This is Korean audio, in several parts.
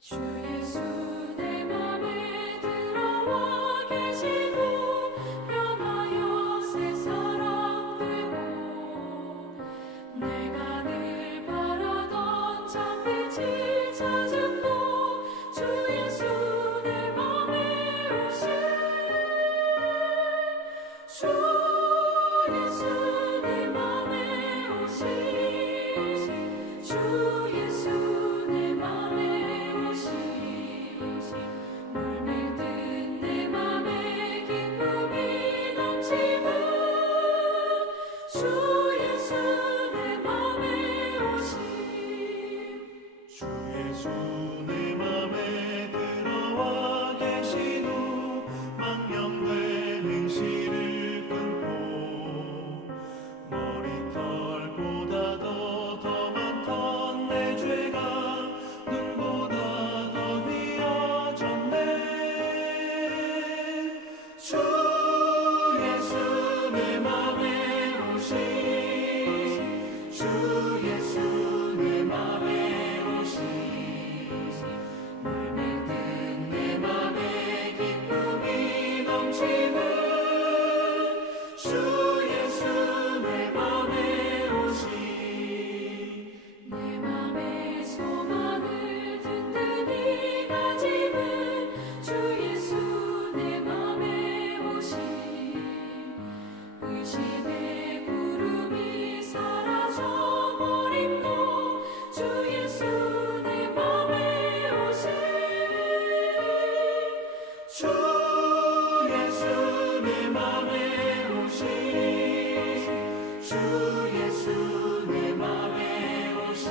주 예수 내 맘에 들어와 계시고 변하여 새 사람 되고 내가 늘 바라던 참빛을 찾은 너 주 예수 내 맘에 오신 주 예수 내 맘에 오신 주 예수 내 맘에 물밀듯 내 맘에 기쁨이 넘치는 주 예수 내 맘에 오심 주 예수 내 맘에 들어와 계신 후 망령된 행실을 끊고 머리털보다 더 많던 내 죄가 눈보다 더 휘어졌네. 주 예수 내 맘에 오신 주 예수 내 맘에 오신 물밀듯 내 맘에 기쁨이 넘치는 주 예수 내 맘에 오신 내 맘의 소망을 든든히 가지는 주 예수 내 맘에 오심 의심의 구름이 사라져 버림도 주 예수 내 맘에 오심 주 예수 내 맘에 오신 주 예수 내 맘에 오신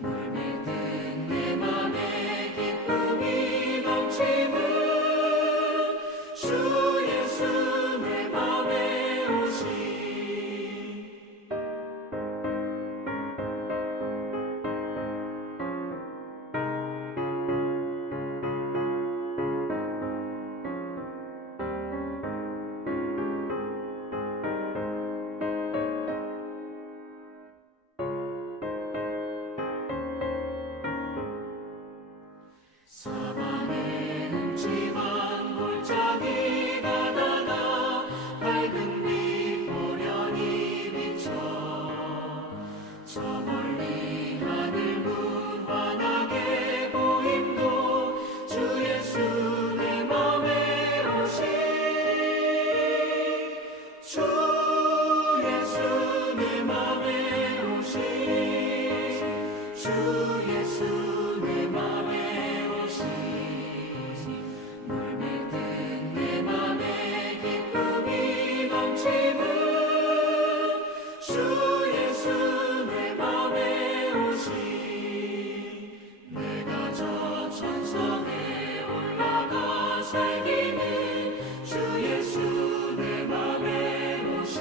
물밀듯 내 맘에 기쁨이 넘치는 주 예수 내 맘에 오신 사방에 음침한 골짜기 가다가 밝은 빛 호련히 비쳐 저 멀리 하늘 문 환하게 보임도 주 예수 내 맘에 오신 주 예수 내 맘에 오신 주 예수 내 맘에 오신 물밀듯 내 맘에 기쁨이 넘치는 주 예수 내 맘에 오신 내가 저 천성에 올라가 살기는 주 예수 내 맘에 오신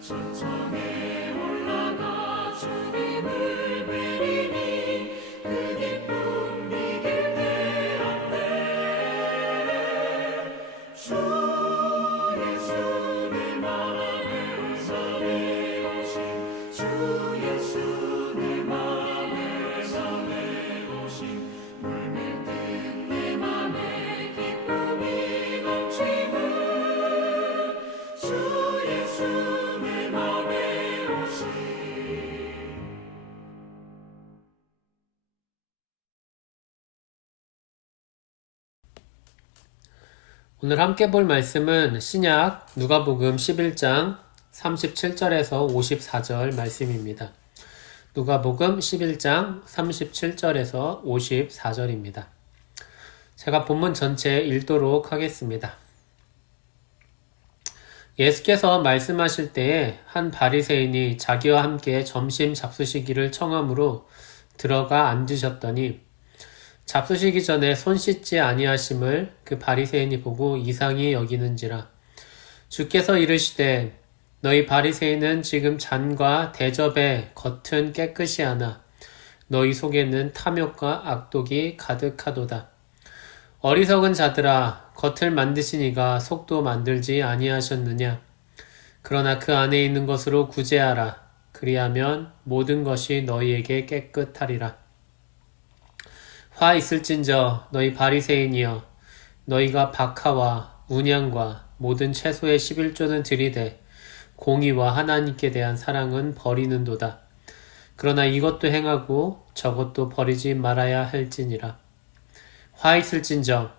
천성에 올라가 주님을 뵈리니 그 기쁨 이길 데 없네. 주 예수 내 맘에 오신 주 예수 내 맘에 오신 물밀듯 내 맘에 기쁨이 넘치는 주 예수 내 맘에 오신 오늘 함께 볼 말씀은 신약 누가복음 11장 37절에서 54절 말씀입니다. 누가복음 11장 37절에서 54절입니다. 제가 본문 전체 읽도록 하겠습니다. 예수께서 말씀하실 때에 한 바리새인이 자기와 함께 점심 잡수시기를 청함으로 들어가 앉으셨더니 잡수시기 전에 손 씻지 아니하심을 그 바리새인이 보고 이상히 여기는지라. 주께서 이르시되 너희 바리새인은 지금 잔과 대접의 겉은 깨끗이 하나 너희 속에는 탐욕과 악독이 가득하도다. 어리석은 자들아, 겉을 만드시니가 속도 만들지 아니하셨느냐. 그러나 그 안에 있는 것으로 구제하라. 그리하면 모든 것이 너희에게 깨끗하리라. 화 있을진저 너희 바리새인이여 너희가 박하와 운양과 모든 채소의 11조는 들이되 공의와 하나님께 대한 사랑은 버리는도다. 그러나 이것도 행하고 저것도 버리지 말아야 할지니라. 화 있을진저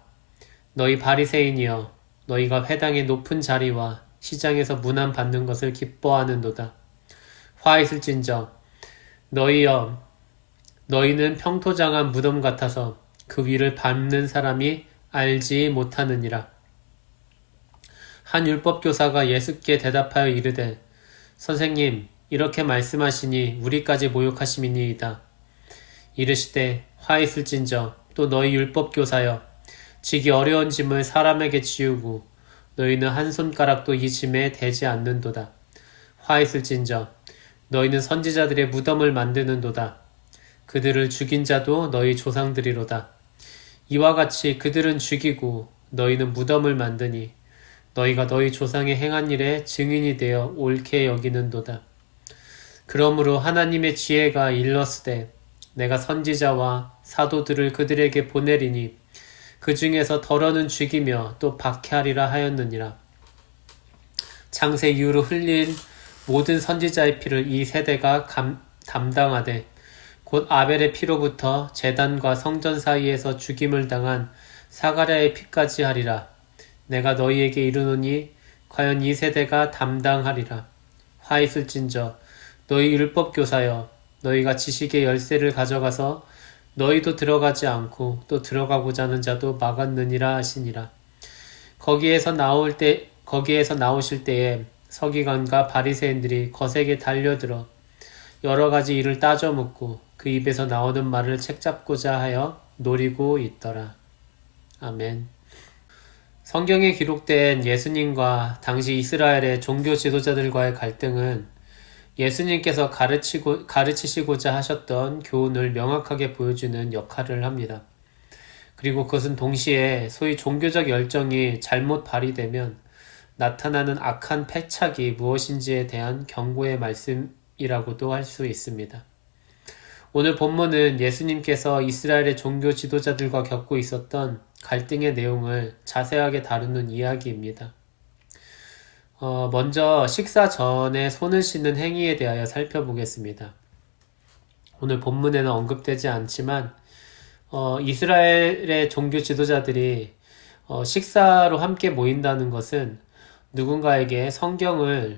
너희 바리새인이여 너희가 회당의 높은 자리와 시장에서 문안 받는 것을 기뻐하는도다. 화 있을진저 너희여 너희는 평토장한 무덤 같아서 그 위를 밟는 사람이 알지 못하느니라. 한 율법교사가 예수께 대답하여 이르되 선생님 이렇게 말씀하시니 우리까지 모욕하심이니이다. 이르시되 화 있을진저 또 너희 율법교사여 지기 어려운 짐을 사람에게 지우고 너희는 한 손가락도 이 짐에 대지 않는도다. 화 있을진저 너희는 선지자들의 무덤을 만드는도다. 그들을 죽인 자도 너희 조상들이로다. 이와 같이 그들은 죽이고 너희는 무덤을 만드니 너희가 너희 조상의 행한 일에 증인이 되어 옳게 여기는도다. 그러므로 하나님의 지혜가 일렀으되 내가 선지자와 사도들을 그들에게 보내리니 그 중에서 덜어는 죽이며 또 박해하리라 하였느니라. 창세 이후로 흘린 모든 선지자의 피를 이 세대가 담당하되 곧 아벨의 피로부터 제단과 성전 사이에서 죽임을 당한 사가랴의 피까지 하리라. 내가 너희에게 이르노니 과연 이 세대가 담당하리라. 화 있을진저 너희 율법교사여 너희가 지식의 열쇠를 가져가서 너희도 들어가지 않고 또 들어가고자 하는 자도 막았느니라 하시니라. 거기에서 나오실 때에 서기관과 바리새인들이 거세게 달려들어 여러 가지 일을 따져 묻고 그 입에서 나오는 말을 책잡고자 하여 노리고 있더라. 아멘. 성경에 기록된 예수님과 당시 이스라엘의 종교 지도자들과의 갈등은 예수님께서 가르치시고자 하셨던 교훈을 명확하게 보여주는 역할을 합니다. 그리고 그것은 동시에 소위 종교적 열정이 잘못 발휘되면 나타나는 악한 패착이 무엇인지에 대한 경고의 말씀이라고도 할 수 있습니다. 오늘 본문은 예수님께서 이스라엘의 종교 지도자들과 겪고 있었던 갈등의 내용을 자세하게 다루는 이야기입니다. 먼저 식사 전에 손을 씻는 행위에 대하여 살펴보겠습니다. 오늘 본문에는 언급되지 않지만 이스라엘의 종교 지도자들이 식사로 함께 모인다는 것은 누군가에게 성경의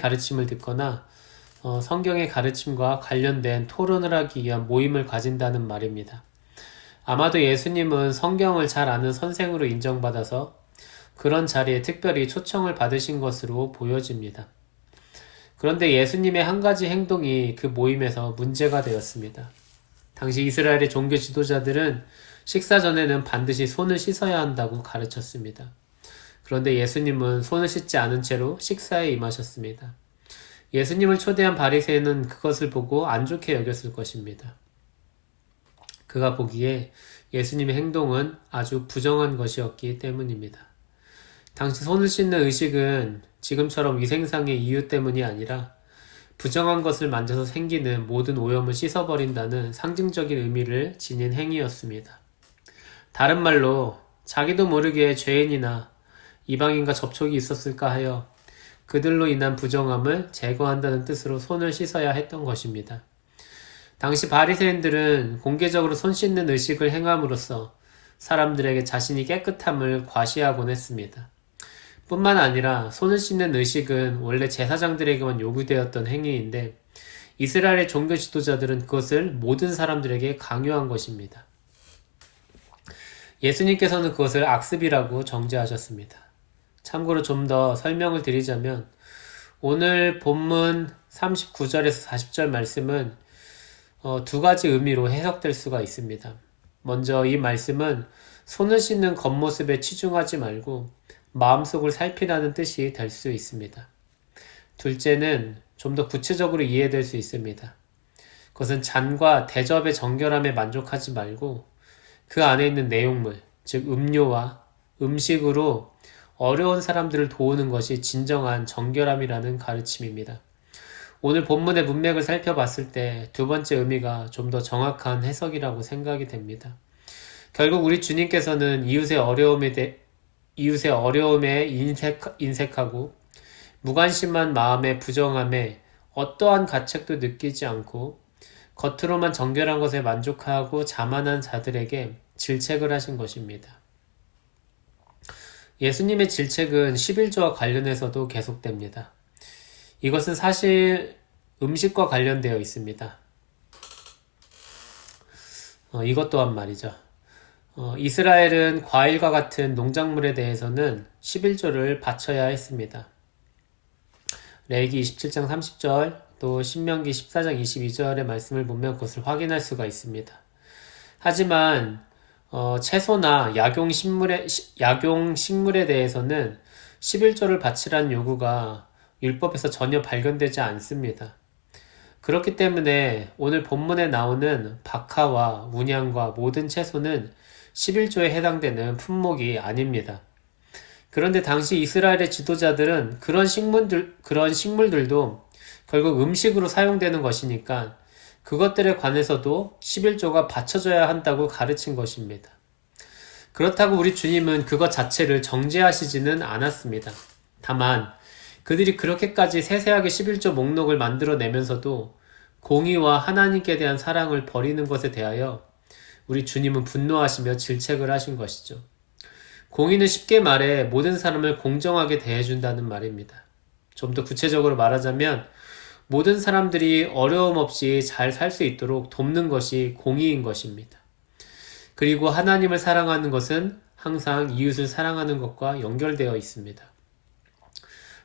가르침을 듣거나 성경의 가르침과 관련된 토론을 하기 위한 모임을 가진다는 말입니다. 아마도 예수님은 성경을 잘 아는 선생으로 인정받아서 그런 자리에 특별히 초청을 받으신 것으로 보여집니다. 그런데 예수님의 한 가지 행동이 그 모임에서 문제가 되었습니다. 당시 이스라엘의 종교 지도자들은 식사 전에는 반드시 손을 씻어야 한다고 가르쳤습니다. 그런데 예수님은 손을 씻지 않은 채로 식사에 임하셨습니다. 예수님을 초대한 바리새인은 그것을 보고 안 좋게 여겼을 것입니다. 그가 보기에 예수님의 행동은 아주 부정한 것이었기 때문입니다. 당시 손을 씻는 의식은 지금처럼 위생상의 이유 때문이 아니라 부정한 것을 만져서 생기는 모든 오염을 씻어버린다는 상징적인 의미를 지닌 행위였습니다. 다른 말로 자기도 모르게 죄인이나 이방인과 접촉이 있었을까 하여 그들로 인한 부정함을 제거한다는 뜻으로 손을 씻어야 했던 것입니다. 당시 바리새인들은 공개적으로 손 씻는 의식을 행함으로써 사람들에게 자신이 깨끗함을 과시하곤 했습니다. 뿐만 아니라 손을 씻는 의식은 원래 제사장들에게만 요구되었던 행위인데 이스라엘의 종교 지도자들은 그것을 모든 사람들에게 강요한 것입니다. 예수님께서는 그것을 악습이라고 정죄하셨습니다. 참고로 좀 더 설명을 드리자면 오늘 본문 39절에서 40절 말씀은 두 가지 의미로 해석될 수가 있습니다. 먼저 이 말씀은 손을 씻는 겉모습에 치중하지 말고 마음속을 살피라는 뜻이 될 수 있습니다. 둘째는 좀 더 구체적으로 이해될 수 있습니다. 그것은 잔과 대접의 정결함에 만족하지 말고 그 안에 있는 내용물, 즉 음료와 음식으로 어려운 사람들을 도우는 것이 진정한 정결함이라는 가르침입니다. 오늘 본문의 문맥을 살펴봤을 때 두 번째 의미가 좀 더 정확한 해석이라고 생각이 됩니다. 결국 우리 주님께서는 이웃의 어려움에 인색하고 무관심한 마음에 부정함에 어떠한 가책도 느끼지 않고 겉으로만 정결한 것에 만족하고 자만한 자들에게 질책을 하신 것입니다. 예수님의 질책은 11조와 관련해서도 계속됩니다. 이것은 사실 음식과 관련되어 있습니다. 이것 또한 말이죠. 이스라엘은 과일과 같은 농작물에 대해서는 11조를 바쳐야 했습니다. 레위기 27장 30절 또 신명기 14장 22절의 말씀을 보면 그것을 확인할 수가 있습니다. 하지만 채소나 약용식물에 대해서는 11조를 바치라는 요구가 율법에서 전혀 발견되지 않습니다. 그렇기 때문에 오늘 본문에 나오는 박하와 문양과 모든 채소는 11조에 해당되는 품목이 아닙니다. 그런데 당시 이스라엘의 지도자들은 그런 식물들도 결국 음식으로 사용되는 것이니까 그것들에 관해서도 11조가 바쳐져야 한다고 가르친 것입니다. 그렇다고 우리 주님은 그것 자체를 정죄하시지는 않았습니다. 다만 그들이 그렇게까지 세세하게 11조 목록을 만들어내면서도 공의와 하나님께 대한 사랑을 버리는 것에 대하여 우리 주님은 분노하시며 질책을 하신 것이죠. 공의는 쉽게 말해 모든 사람을 공정하게 대해준다는 말입니다. 좀 더 구체적으로 말하자면 모든 사람들이 어려움 없이 잘 살 수 있도록 돕는 것이 공의인 것입니다. 그리고 하나님을 사랑하는 것은 항상 이웃을 사랑하는 것과 연결되어 있습니다.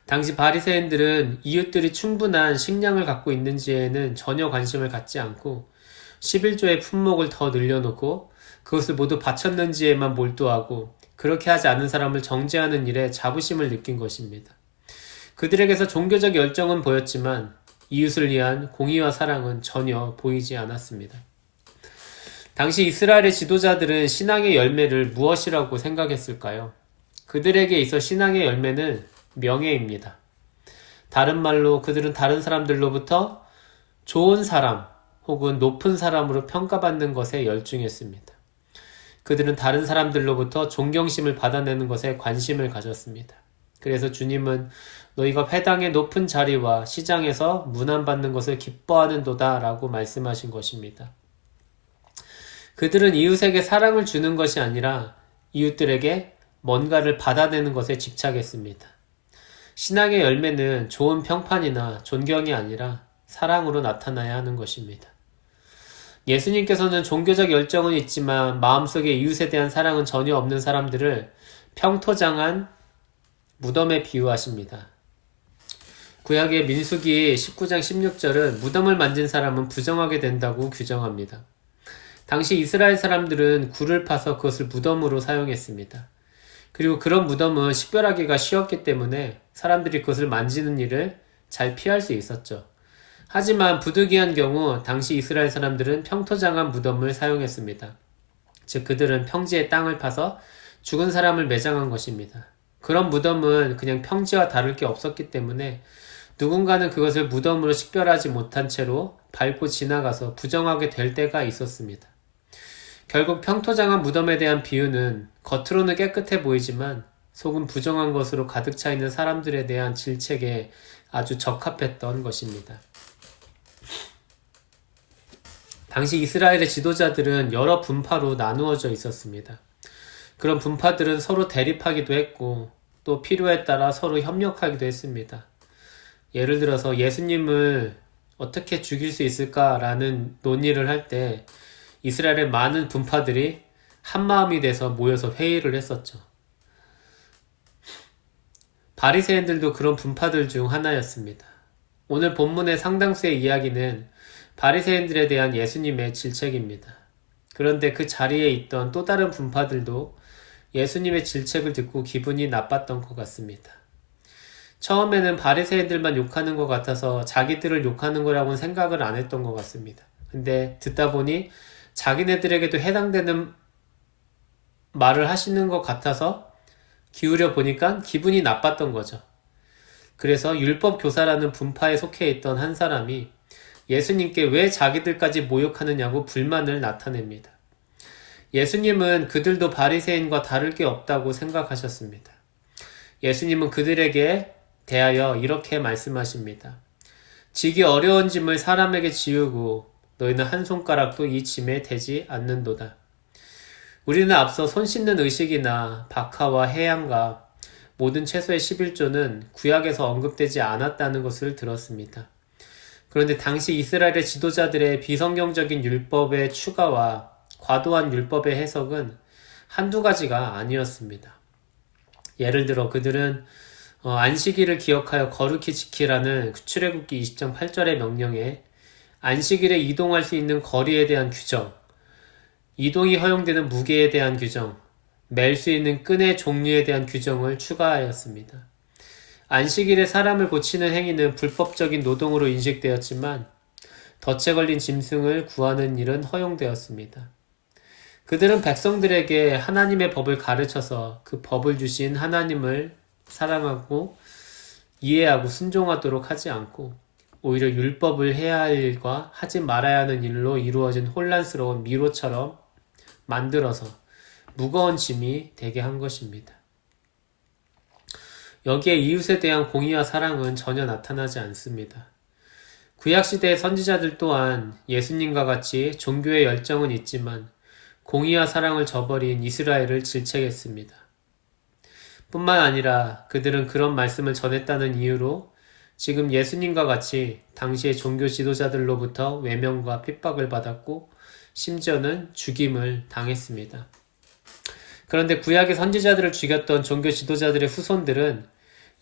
당시 바리새인들은 이웃들이 충분한 식량을 갖고 있는지에는 전혀 관심을 갖지 않고 11조의 품목을 더 늘려놓고 그것을 모두 바쳤는지에만 몰두하고 그렇게 하지 않은 사람을 정죄하는 일에 자부심을 느낀 것입니다. 그들에게서 종교적 열정은 보였지만 이웃을 위한 공의와 사랑은 전혀 보이지 않았습니다. 당시 이스라엘의 지도자들은 신앙의 열매를 무엇이라고 생각했을까요? 그들에게 있어 신앙의 열매는 명예입니다. 다른 말로 그들은 다른 사람들로부터 좋은 사람 혹은 높은 사람으로 평가받는 것에 열중했습니다. 그들은 다른 사람들로부터 존경심을 받아내는 것에 관심을 가졌습니다. 그래서 주님은 너희가 회당의 높은 자리와 시장에서 문안받는 것을 기뻐하는도다 라고 말씀하신 것입니다. 그들은 이웃에게 사랑을 주는 것이 아니라 이웃들에게 뭔가를 받아내는 것에 집착했습니다. 신앙의 열매는 좋은 평판이나 존경이 아니라 사랑으로 나타나야 하는 것입니다. 예수님께서는 종교적 열정은 있지만 마음속에 이웃에 대한 사랑은 전혀 없는 사람들을 평토장한 무덤에 비유하십니다. 구약의 민수기 19장 16절은 무덤을 만진 사람은 부정하게 된다고 규정합니다. 당시 이스라엘 사람들은 굴을 파서 그것을 무덤으로 사용했습니다. 그리고 그런 무덤은 식별하기가 쉬웠기 때문에 사람들이 그것을 만지는 일을 잘 피할 수 있었죠. 하지만 부득이한 경우 당시 이스라엘 사람들은 평토장한 무덤을 사용했습니다. 즉 그들은 평지의 땅을 파서 죽은 사람을 매장한 것입니다. 그런 무덤은 그냥 평지와 다를 게 없었기 때문에 누군가는 그것을 무덤으로 식별하지 못한 채로 밟고 지나가서 부정하게 될 때가 있었습니다. 결국 평토장한 무덤에 대한 비유는 겉으로는 깨끗해 보이지만 속은 부정한 것으로 가득 차 있는 사람들에 대한 질책에 아주 적합했던 것입니다. 당시 이스라엘의 지도자들은 여러 분파로 나누어져 있었습니다. 그런 분파들은 서로 대립하기도 했고 또 필요에 따라 서로 협력하기도 했습니다. 예를 들어서 예수님을 어떻게 죽일 수 있을까라는 논의를 할 때 이스라엘의 많은 분파들이 한마음이 돼서 모여서 회의를 했었죠. 바리새인들도 그런 분파들 중 하나였습니다. 오늘 본문의 상당수의 이야기는 바리새인들에 대한 예수님의 질책입니다. 그런데 그 자리에 있던 또 다른 분파들도 예수님의 질책을 듣고 기분이 나빴던 것 같습니다. 처음에는 바리새인들만 욕하는 것 같아서 자기들을 욕하는 거라고는 생각을 안 했던 것 같습니다. 근데 듣다 보니 자기네들에게도 해당되는 말을 하시는 것 같아서 기울여 보니까 기분이 나빴던 거죠. 그래서 율법 교사라는 분파에 속해 있던 한 사람이 예수님께 왜 자기들까지 모욕하느냐고 불만을 나타냅니다. 예수님은 그들도 바리새인과 다를 게 없다고 생각하셨습니다. 예수님은 그들에게 대하여 이렇게 말씀하십니다. 지기 어려운 짐을 사람에게 지우고 너희는 한 손가락도 이 짐에 대지 않는도다. 우리는 앞서 손 씻는 의식이나 박하와 해양과 모든 채소의 11조는 구약에서 언급되지 않았다는 것을 들었습니다. 그런데 당시 이스라엘의 지도자들의 비성경적인 율법의 추가와 과도한 율법의 해석은 한두 가지가 아니었습니다. 예를 들어 그들은 안식일을 기억하여 거룩히 지키라는 출애굽기 20장 8절의 명령에 안식일에 이동할 수 있는 거리에 대한 규정, 이동이 허용되는 무게에 대한 규정, 멜 수 있는 끈의 종류에 대한 규정을 추가하였습니다. 안식일에 사람을 고치는 행위는 불법적인 노동으로 인식되었지만 덫에 걸린 짐승을 구하는 일은 허용되었습니다. 그들은 백성들에게 하나님의 법을 가르쳐서 그 법을 주신 하나님을 사랑하고 이해하고 순종하도록 하지 않고 오히려 율법을 해야 할 일과 하지 말아야 하는 일로 이루어진 혼란스러운 미로처럼 만들어서 무거운 짐이 되게 한 것입니다. 여기에 이웃에 대한 공의와 사랑은 전혀 나타나지 않습니다. 구약시대의 선지자들 또한 예수님과 같이 종교의 열정은 있지만 공의와 사랑을 저버린 이스라엘을 질책했습니다. 뿐만 아니라 그들은 그런 말씀을 전했다는 이유로 지금 예수님과 같이 당시의 종교 지도자들로부터 외면과 핍박을 받았고 심지어는 죽임을 당했습니다. 그런데 구약의 선지자들을 죽였던 종교 지도자들의 후손들은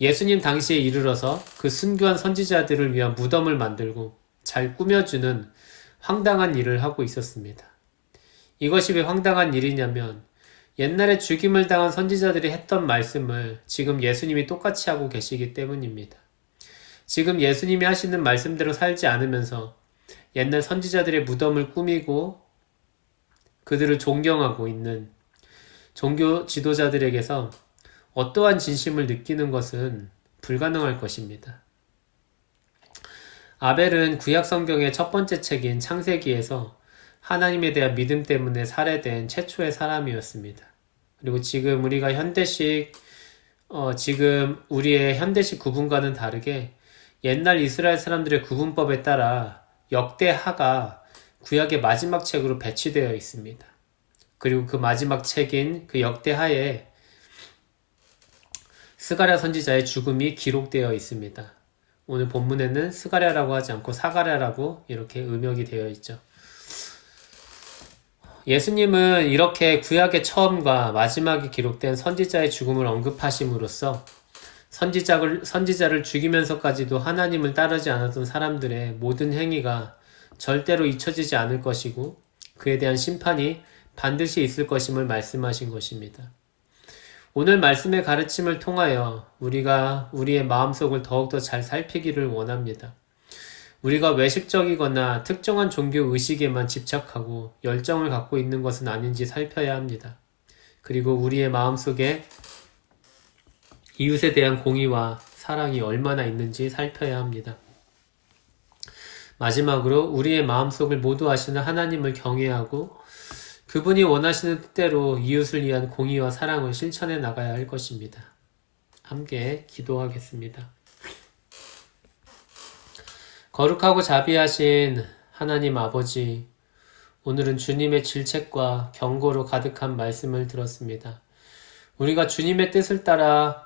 예수님 당시에 이르러서 그 순교한 선지자들을 위한 무덤을 만들고 잘 꾸며주는 황당한 일을 하고 있었습니다. 이것이 왜 황당한 일이냐면 옛날에 죽임을 당한 선지자들이 했던 말씀을 지금 예수님이 똑같이 하고 계시기 때문입니다. 지금 예수님이 하시는 말씀대로 살지 않으면서 옛날 선지자들의 무덤을 꾸미고 그들을 존경하고 있는 종교 지도자들에게서 어떠한 진심을 느끼는 것은 불가능할 것입니다. 아벨은 구약 성경의 첫 번째 책인 창세기에서 하나님에 대한 믿음 때문에 살해된 최초의 사람이었습니다. 그리고 지금 우리가 지금 우리의 현대식 구분과는 다르게 옛날 이스라엘 사람들의 구분법에 따라 역대하가 구약의 마지막 책으로 배치되어 있습니다. 그리고 그 마지막 책인 그 역대하에 스가랴 선지자의 죽음이 기록되어 있습니다. 오늘 본문에는 스가랴라고 하지 않고 사가랴라고 이렇게 음역이 되어 있죠. 예수님은 이렇게 구약의 처음과 마지막에 기록된 선지자의 죽음을 언급하심으로써 선지자를 죽이면서까지도 하나님을 따르지 않았던 사람들의 모든 행위가 절대로 잊혀지지 않을 것이고 그에 대한 심판이 반드시 있을 것임을 말씀하신 것입니다. 오늘 말씀의 가르침을 통하여 우리가 우리의 마음속을 더욱더 잘 살피기를 원합니다. 우리가 외식적이거나 특정한 종교 의식에만 집착하고 열정을 갖고 있는 것은 아닌지 살펴야 합니다. 그리고 우리의 마음속에 이웃에 대한 공의와 사랑이 얼마나 있는지 살펴야 합니다. 마지막으로 우리의 마음속을 모두 아시는 하나님을 경외하고 그분이 원하시는 뜻대로 이웃을 위한 공의와 사랑을 실천해 나가야 할 것입니다. 함께 기도하겠습니다. 거룩하고 자비하신 하나님 아버지, 오늘은 주님의 질책과 경고로 가득한 말씀을 들었습니다. 우리가 주님의 뜻을 따라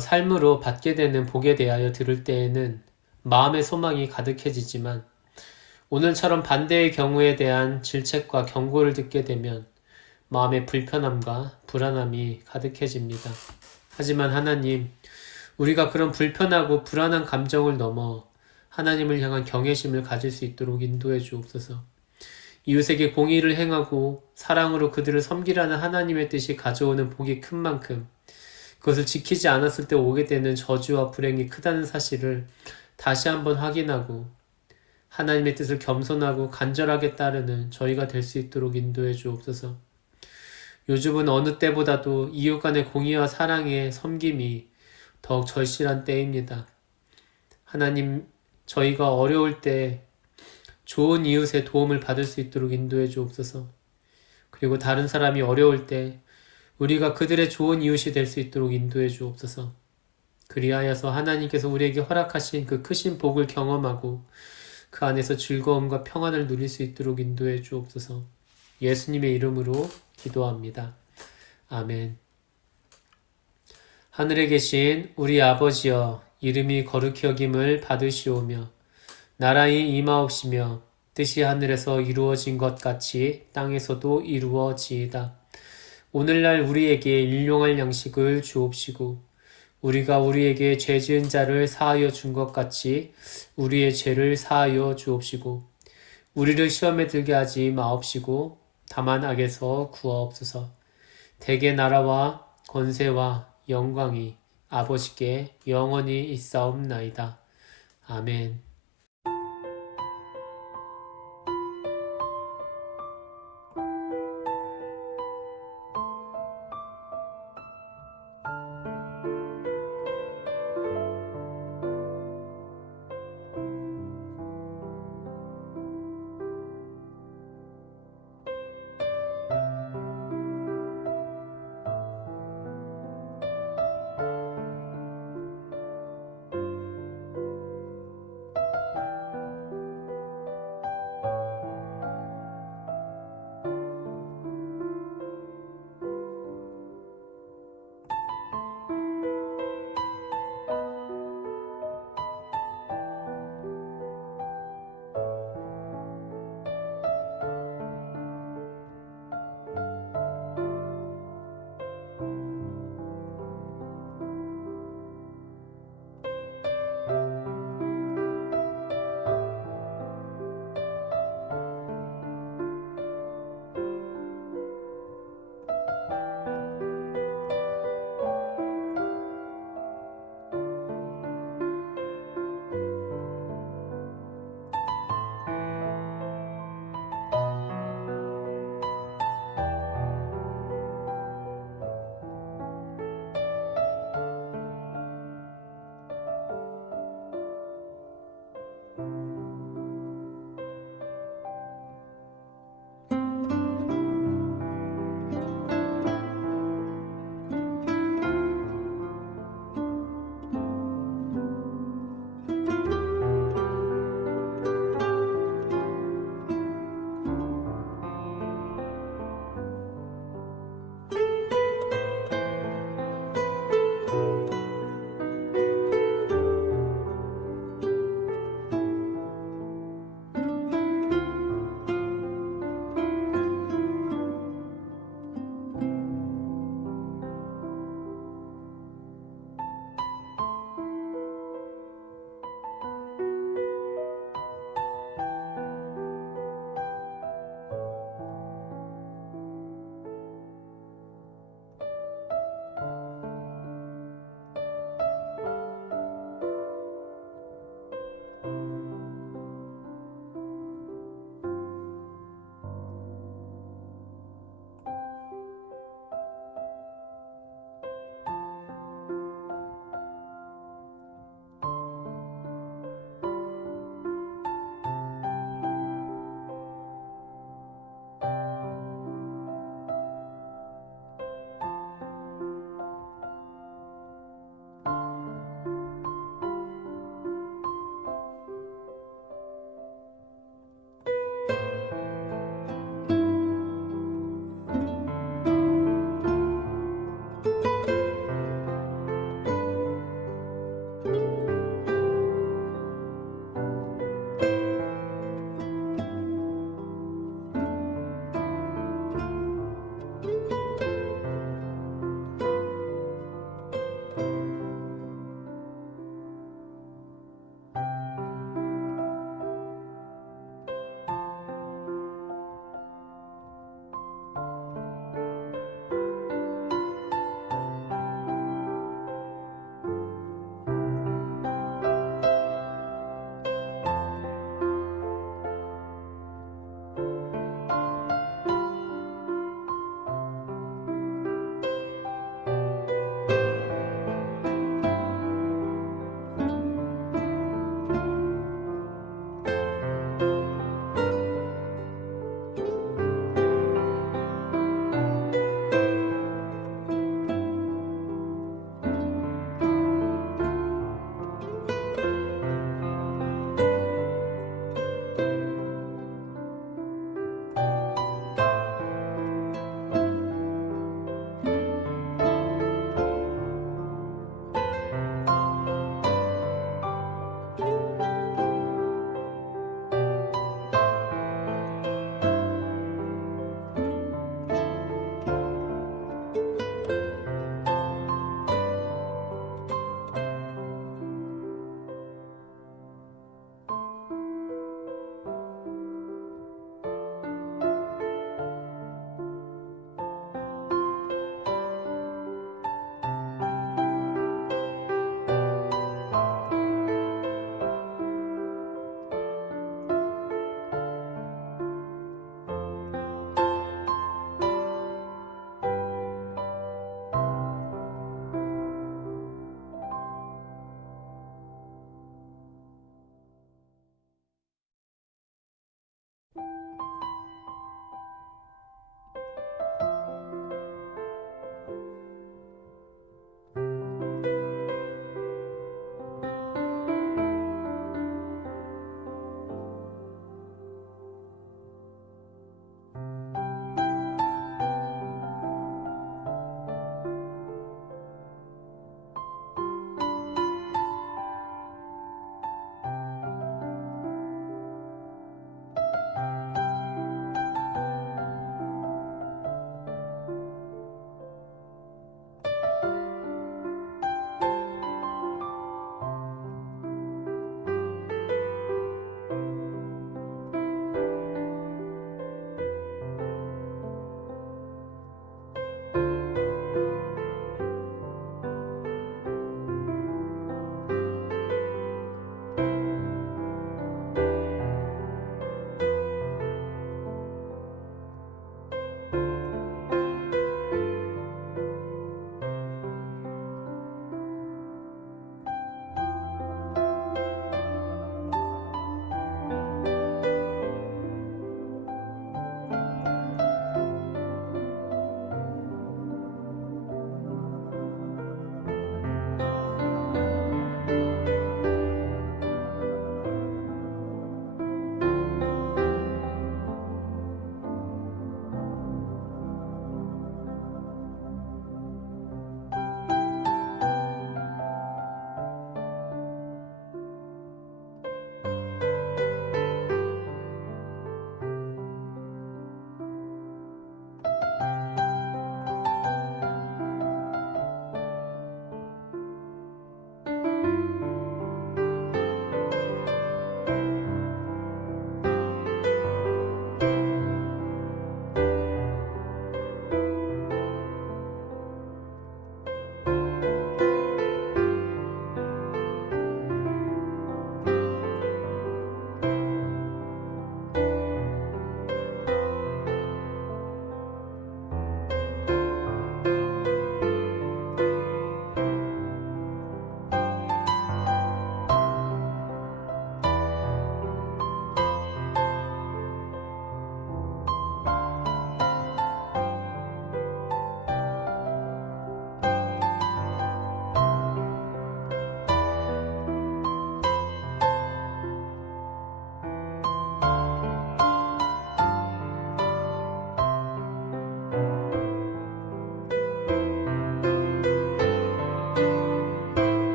삶으로 받게 되는 복에 대하여 들을 때에는 마음의 소망이 가득해지지만 오늘처럼 반대의 경우에 대한 질책과 경고를 듣게 되면 마음의 불편함과 불안함이 가득해집니다. 하지만 하나님, 우리가 그런 불편하고 불안한 감정을 넘어 하나님을 향한 경외심을 가질 수 있도록 인도해 주옵소서. 이웃에게 공의를 행하고 사랑으로 그들을 섬기라는 하나님의 뜻이 가져오는 복이 큰 만큼 그것을 지키지 않았을 때 오게 되는 저주와 불행이 크다는 사실을 다시 한번 확인하고 하나님의 뜻을 겸손하고 간절하게 따르는 저희가 될 수 있도록 인도해 주옵소서. 요즘은 어느 때보다도 이웃 간의 공의와 사랑의 섬김이 더욱 절실한 때입니다. 하나님, 저희가 어려울 때 좋은 이웃의 도움을 받을 수 있도록 인도해 주옵소서. 그리고 다른 사람이 어려울 때 우리가 그들의 좋은 이웃이 될 수 있도록 인도해 주옵소서. 그리하여서 하나님께서 우리에게 허락하신 그 크신 복을 경험하고 그 안에서 즐거움과 평안을 누릴 수 있도록 인도해 주옵소서. 예수님의 이름으로 기도합니다. 아멘. 하늘에 계신 우리 아버지여, 이름이 거룩히 여김을 받으시오며 나라의 임하옵시며 뜻이 하늘에서 이루어진 것 같이 땅에서도 이루어지이다. 오늘날 우리에게 일용할 양식을 주옵시고 우리가 우리에게 죄 지은 자를 사하여 준 것 같이 우리의 죄를 사하여 주옵시고 우리를 시험에 들게 하지 마옵시고 다만 악에서 구하옵소서. 대개 나라와 권세와 영광이 아버지께 영원히 있사옵나이다. 아멘.